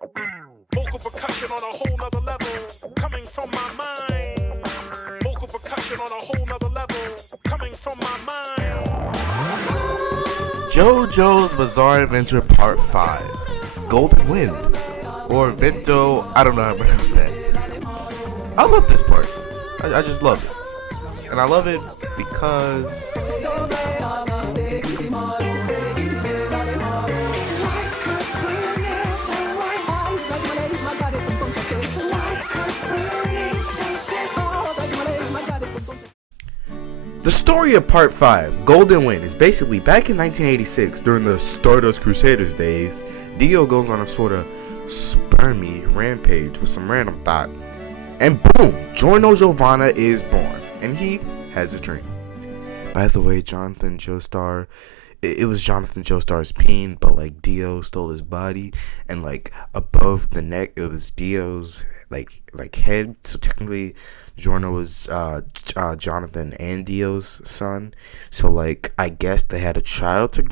Vocal percussion on a whole nother level, coming from my mind. Vocal percussion on a whole nother level, coming from my mind. JoJo's Bizarre Adventure Part 5, Golden Wind, or Vento, I don't know how to pronounce that. I love this part. I just love it. And I love it because the story of Part 5, Golden Wind, is basically back in 1986 during the Stardust Crusaders days. Dio goes on a sort of spermy rampage with some random thought, and boom, Giorno Giovanna is born, and he has a dream. By the way, Jonathan Joestar, it was Jonathan Joestar's peen, but like Dio stole his body, and like above the neck it was Dio's like head. So technically Giorno was Jonathan and Dio's son. So like I guess they had a child to.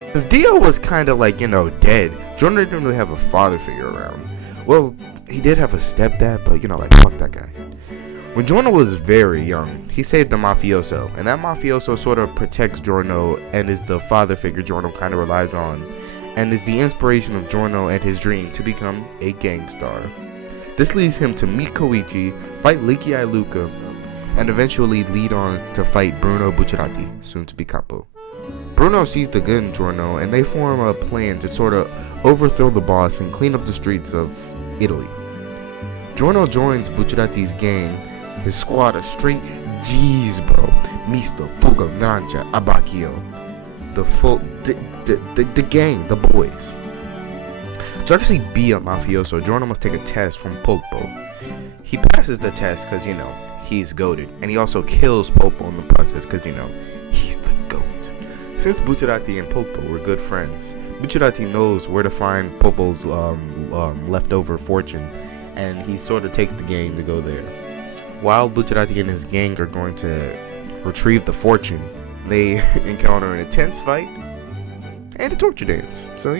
Cause Dio was kind of like, dead. Giorno didn't really have a father figure around. Well, he did have a stepdad, but like fuck that guy. When Giorno was very young, he saved the mafioso, and that mafioso sort of protects Giorno and is the father figure Giorno kind of relies on, and is the inspiration of Giorno and his dream to become a gang star. This leads him to meet Koichi, fight Leaky Eye Luca, and eventually lead on to fight Bruno Bucharati, soon to be Capo. Bruno sees the good in Giorno, and they form a plan to sort of overthrow the boss and clean up the streets of Italy. Giorno joins Bucciarati's gang, his squad of straight G's, bro. Misto, Fuga, Narancia, Abacchio. The gang, the boys. To actually be a mafioso, Giorno must take a test from Popo. He passes the test because, he's goated. And he also kills Popo in the process because, he's the goat. Since Bucciarati and Popo were good friends, Bucciarati knows where to find Popo's leftover fortune, and he sort of takes the gang to go there. While Bucciarati and his gang are going to retrieve the fortune, they encounter an intense fight and a torture dance. So,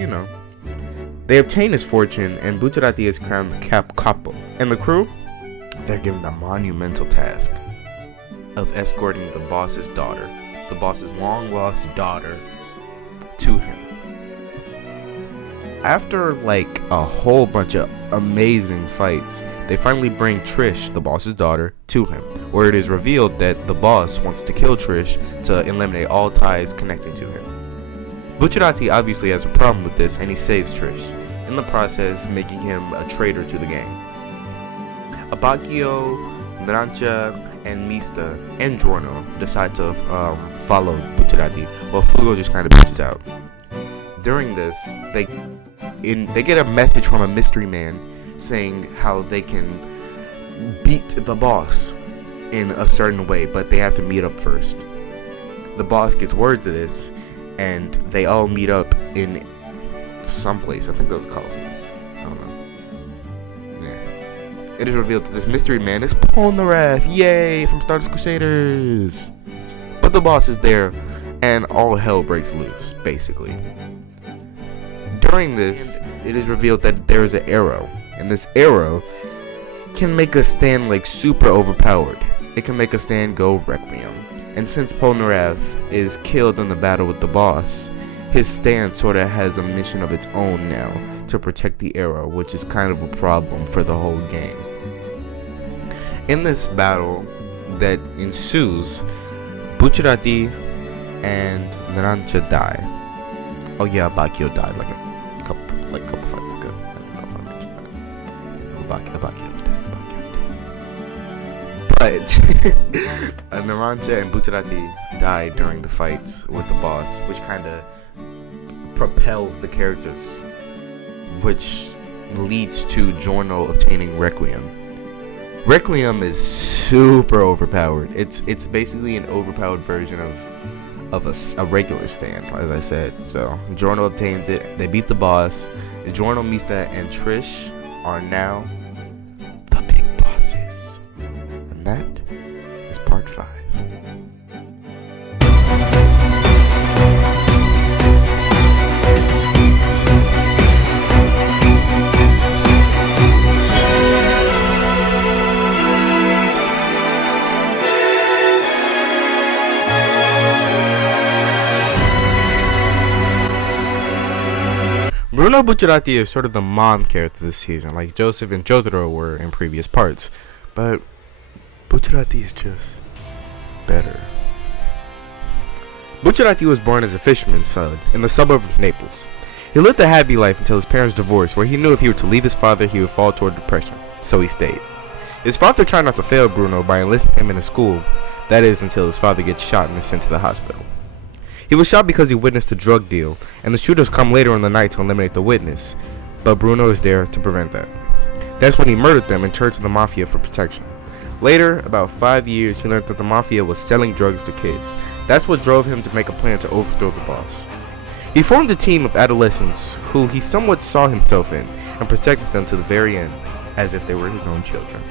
they obtain his fortune, and Bucciarati is crowned the capo. And the crew, they're given the monumental task of escorting the boss's daughter, the boss's long-lost daughter, to him. After like a whole bunch of amazing fights, they finally bring Trish, the boss's daughter, to him, where it is revealed that the boss wants to kill Trish to eliminate all ties connecting to him. Bucciarati obviously has a problem with this, and he saves Trish, in the process making him a traitor to the gang. Abacchio, Narancia, and Mista and Giorno decide to follow Bucciarati, while Fugo just kind of bitches out. During this, they get a message from a mystery man saying how they can beat the boss in a certain way, but they have to meet up first. The boss gets word to this, and they all meet up in some place. I think that was Coliseum. I don't know. Yeah. It is revealed that this mystery man is Polnareff, yay, from Stardust Crusaders. But the boss is there, and all hell breaks loose, basically. During this, it is revealed that there is an arrow, and this arrow can make a stand like super overpowered. It can make a stand go Requiem. And since Polnareff is killed in the battle with the boss, his stand sort of has a mission of its own now to protect the arrow, which is kind of a problem for the whole gang. In this battle that ensues, Bucciarati and Narancia die. Oh yeah, Abacchio died like a couple fights ago. I don't know if I mentioned that. Abacchio's dead. But Narancia and Bucciarati died during the fights with the boss, which kind of propels the characters, which leads to Giorno obtaining Requiem. Requiem is super overpowered. It's basically an overpowered version of a regular stand, as I said. So Giorno obtains it. They beat the boss. Giorno, Mista, and Trish are now the big bosses. And that is part 5. Bruno Bucharati is sort of the mom character this season, like Joseph and Jotaro were in previous parts. But Bucharati is just better. Bucharati was born as a fisherman's son in the suburb of Naples. He lived a happy life until his parents divorced, where he knew if he were to leave his father, he would fall toward depression. So he stayed. His father tried not to fail Bruno by enlisting him in a school, that is, until his father gets shot and is sent to the hospital. He was shot because he witnessed a drug deal, and the shooters come later in the night to eliminate the witness, but Bruno is there to prevent that. That's when he murdered them and turned to the mafia for protection. Later, about 5 years, he learned that the mafia was selling drugs to kids. That's what drove him to make a plan to overthrow the boss. He formed a team of adolescents who he somewhat saw himself in, and protected them to the very end, as if they were his own children.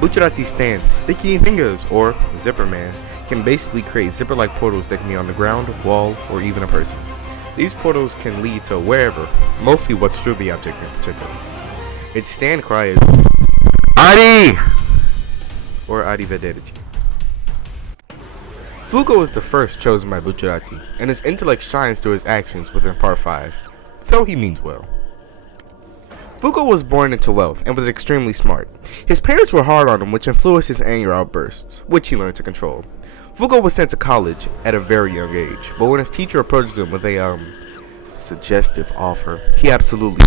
Bucharati stands, Sticky Fingers, or Zipper Man, can basically create zipper-like portals that can be on the ground, wall, or even a person. These portals can lead to wherever, mostly what's through the object in particular. Its stand cry is Adi! Or Arrivederci. Fugo is the first chosen by Bucharati, and his intellect shines through his actions within Part 5, though he means well. Fugo was born into wealth and was extremely smart. His parents were hard on him, which influenced his anger outbursts, which he learned to control. Fugo was sent to college at a very young age, but when his teacher approached him with a suggestive offer, he absolutely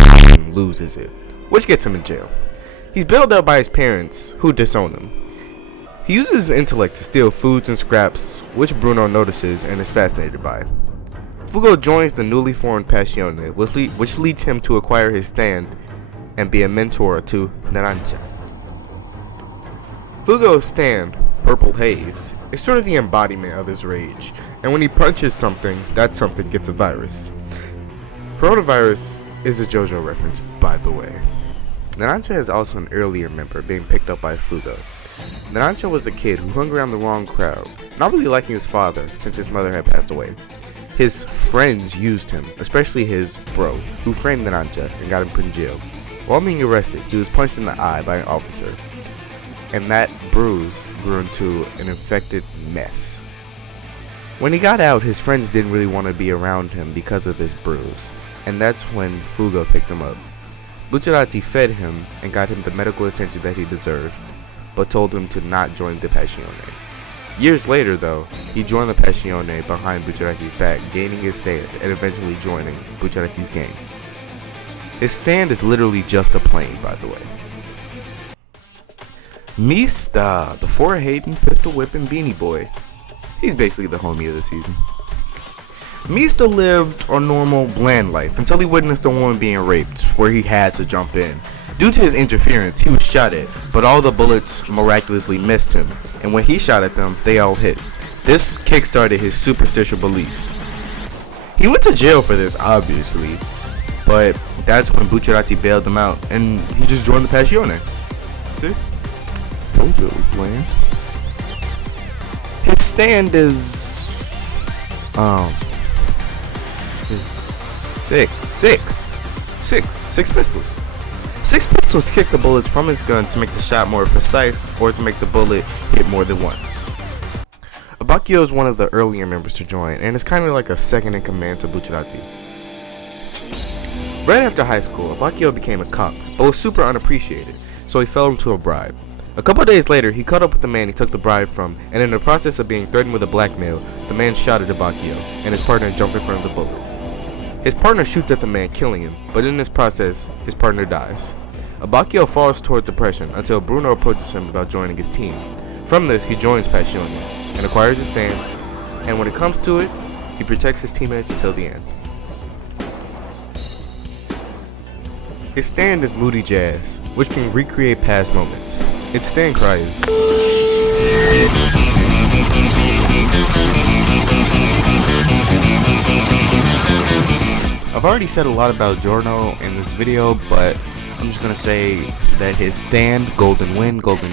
loses it, which gets him in jail. He's bailed out by his parents, who disown him. He uses his intellect to steal foods and scraps, which Bruno notices and is fascinated by. Fugo joins the newly formed Passione, which leads him to acquire his stand and be a mentor to Narancia. Fugo's stand, Purple Haze, is sort of the embodiment of his rage, and when he punches something, that something gets a virus. Coronavirus is a JoJo reference, by the way. Narancia is also an earlier member being picked up by Fugo. Narancia was a kid who hung around the wrong crowd, not really liking his father since his mother had passed away. His friends used him, especially his bro, who framed Narancia and got him put in jail. While being arrested, he was punched in the eye by an officer, and that bruise grew into an infected mess. When he got out, his friends didn't really want to be around him because of this bruise, and that's when Fugo picked him up. Bucharati fed him and got him the medical attention that he deserved, but told him to not join the Passione. Years later, though, he joined the Passione behind Bucciarati's back, gaining his stand and eventually joining Bucciarati's gang. His stand is literally just a plane, by the way. Mista, the forehating, pistol whipping beanie boy. He's basically the homie of the season. Mista lived a normal, bland life until he witnessed a woman being raped, where he had to jump in. Due to his interference, he was shot at, but all the bullets miraculously missed him, and when he shot at them, they all hit. This kickstarted his superstitious beliefs. He went to jail for this, obviously, but that's when Bucciarati bailed him out, and he just joined the Passione. See? Told you it was bland. His stand is six pistols. 6 pistols kick the bullets from his gun to make the shot more precise or to make the bullet hit more than once. Abacchio is one of the earlier members to join and is kind of like a second in command to Bucciarati. Right after high school, Abacchio became a cop, but was super unappreciated, so he fell into a bribe. A couple days later, he caught up with the man he took the bribe from, and in the process of being threatened with a blackmail, the man shot at Abacchio, and his partner jumped in front of the bullet. His partner shoots at the man, killing him, but in this process, his partner dies. Abacchio falls toward depression until Bruno approaches him about joining his team. From this, he joins Passione and acquires his stand, and when it comes to it, he protects his teammates until the end. His stand is moody jazz, which can recreate past moments. Its stand cry is I've already said a lot about Giorno in this video, but I'm just gonna say that his stand, Golden Wind, Golden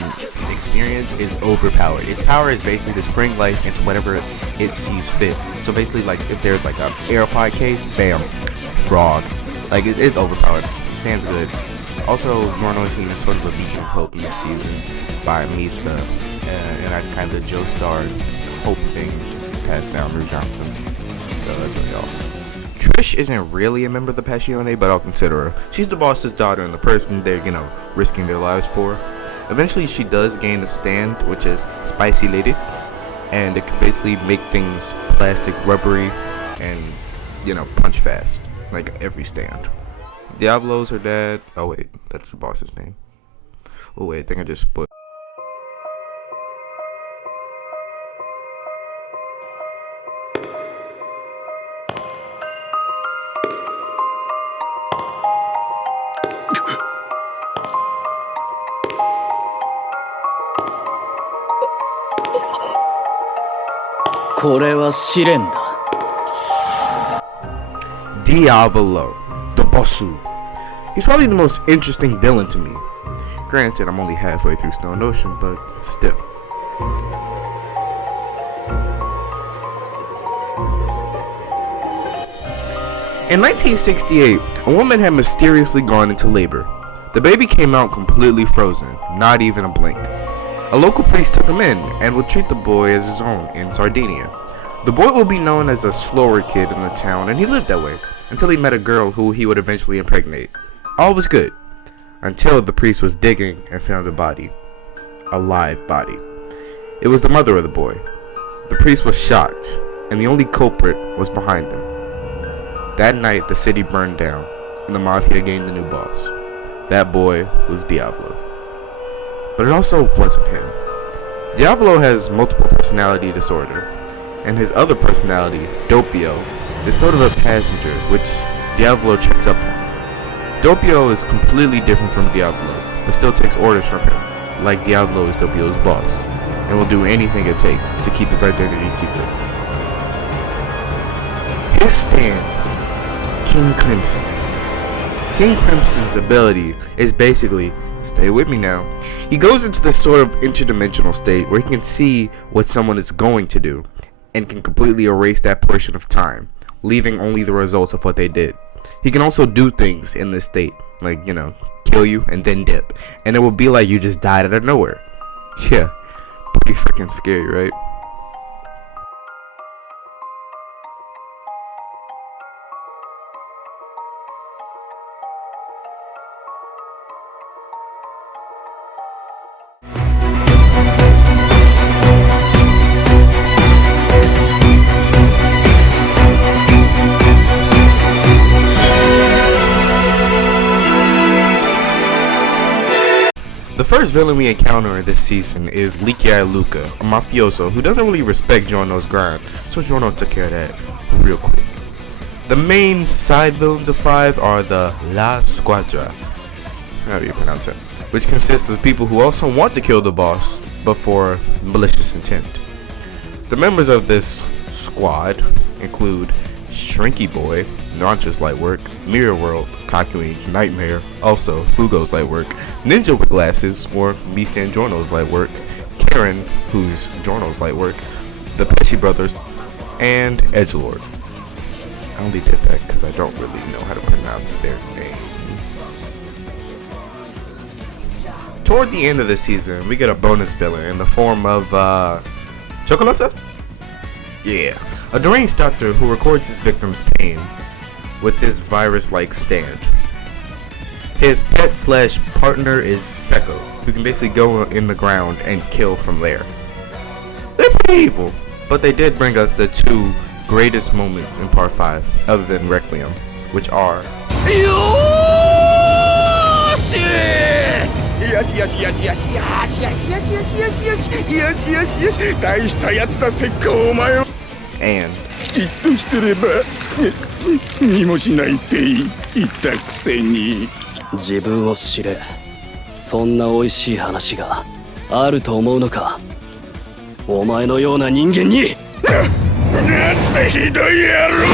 Experience, is overpowered. Its power is basically to spring life into whatever it sees fit. So basically, like if there's like a AirPod case, bam, frog. Like it's overpowered. Stand's good. Also, Giorno is seen as sort of a beacon of hope in this season by Mista, and that's kind of the Joestar hope thing passed down through Jonathan. So that's what y'all. Trish isn't really a member of the Passione, but I'll consider her. She's the boss's daughter and the person they're, risking their lives for. Eventually, she does gain a stand, which is Spicy Lady, and it can basically make things plastic, rubbery, and, punch fast, like every stand. Diavalo's her dad. Oh, wait, that's the boss's name. Oh, wait, I think I just split. Diavalo, the Bossu. He's probably the most interesting villain to me. Granted, I'm only halfway through Stone Ocean, but still. In 1968, a woman had mysteriously gone into labor. The baby came out completely frozen, not even a blink. A local priest took him in and would treat the boy as his own in Sardinia. The boy would be known as a slower kid in the town, and he lived that way until he met a girl who he would eventually impregnate. All was good until the priest was digging and found a body. A live body. It was the mother of the boy. The priest was shocked, and the only culprit was behind them. That night, the city burned down, and the mafia gained the new boss. That boy was Diavalo. But it also wasn't him. Diavalo has multiple personality disorder, and his other personality, Doppio, is sort of a passenger, which Diavalo checks up on. Doppio is completely different from Diavalo, but still takes orders from him, like Diavalo is Doppio's boss, and will do anything it takes to keep his identity secret. His stand, King Crimson. King Crimson's ability is basically, stay with me now, he goes into this sort of interdimensional state where he can see what someone is going to do, and can completely erase that portion of time, leaving only the results of what they did. He can also do things in this state, like, kill you and then dip, and it will be like you just died out of nowhere. Yeah, pretty freaking scary, right? The first villain we encounter in this season is Lichiai Luca, a mafioso who doesn't really respect Giorno's grind, so Giorno took care of that real quick. The main side villains of 5 are the La Squadra, how do you pronounce it? Which consists of people who also want to kill the boss, but for malicious intent. The members of this squad include Shrinky Boy, Noncha's light work, Mirror World, Kakuin's nightmare, also Fugo's light work, Ninja with glasses, or Mista and Giorno's light work, Karen, who's Giorno's light work, the Pesci brothers, and Edgelord. I only did that because I don't really know how to pronounce their names. Toward the end of the season, we get a bonus villain in the form of, Chocolata? Yeah, a deranged doctor who records his victims' pain with this virus-like stand. His pet/partner is Seko, who can basically go in the ground and kill from there. They're pretty evil, but they did bring us the 2 greatest moments in part 5, other than Requiem, which are and じっとしてれば見もしないって言ったくせに自分を知れそんな美味しい話があると思うのかお前のような人間になんてひどい野郎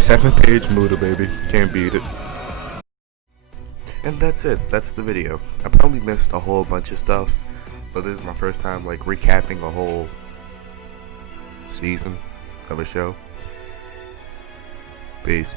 7th-page Muda, baby. Can't beat it. And that's it. That's the video. I probably missed a whole bunch of stuff, but this is my first time like recapping a whole season of a show. Peace.